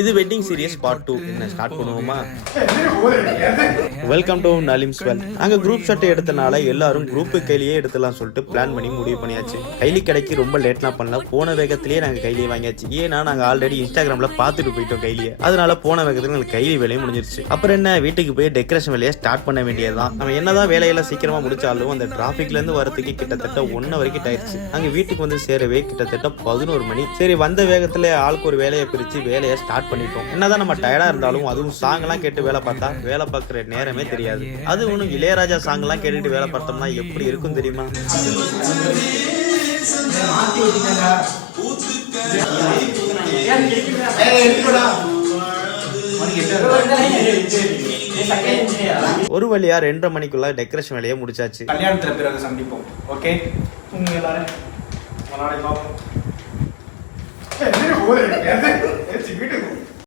இது wedding serious part 2. என்ன start பண்ணுவோமா? வெல்கம் டு நலிம்ஸ் வெல். நாங்கள் குரூப் ஷாட் எடுத்தனால எல்லாரும் குரூப்பு கையிலேயே எடுத்துலாம் சொல்லிட்டு பிளான் பண்ணி முடிவு பண்ணியாச்சு. கைலி கடைக்கு ரொம்ப லேட்லாம் பண்ணல, போன வேகத்திலேயே நாங்கள் கைலியே வாங்கியாச்சு. ஏன்னா நாங்கள் ஆல்ரெடி இன்ஸ்டாகிராமில் பார்த்துட்டு போயிட்டோம் கைலியை, அதனால போன வேகத்தில் எங்களுக்கு கைலி வேலையும் முடிஞ்சிருச்சு. அப்புறம் என்ன, வீட்டுக்கு போய் டெக்கரேஷன் வேலையை ஸ்டார்ட் பண்ண வேண்டியதுதான். நம்ம என்னதான் வேலையெல்லாம் சீக்கிரமாக முடிச்சாலும் அந்த டிராஃபிக்லேருந்து வரதுக்கு கிட்டத்தட்ட 1 வரைக்கும் ஆயிடுச்சு. நாங்கள் வீட்டுக்கு வந்து சேரவே கிட்டத்தட்ட 11 மணி. சரி, வந்த வேகத்தில் ஆளுக்கு ஒரு வேலையை பிரித்து வேலையை ஸ்டார்ட் பண்ணிட்டோம். என்னதான் நம்ம டயர்டா இருந்தாலும் அதுவும் சாங் எல்லாம் கேட்டு வேலை பார்த்தா வேலை பார்க்குற நேரமே தெரியாது. அது ஒன்றும் இளையராஜா சாங் எல்லாம் கேட்டுட்டு வேலை பார்த்தோம்னா எப்படி இருக்கும் தெரியுமா? ஒரு வழியா 2:30 மணிக்குள்ள டெக்கரேஷன் வேலையை முடிச்சாச்சு. கல்யாணத்துல பிறகு சந்திப்போம். ஓகே, எல்லாரும்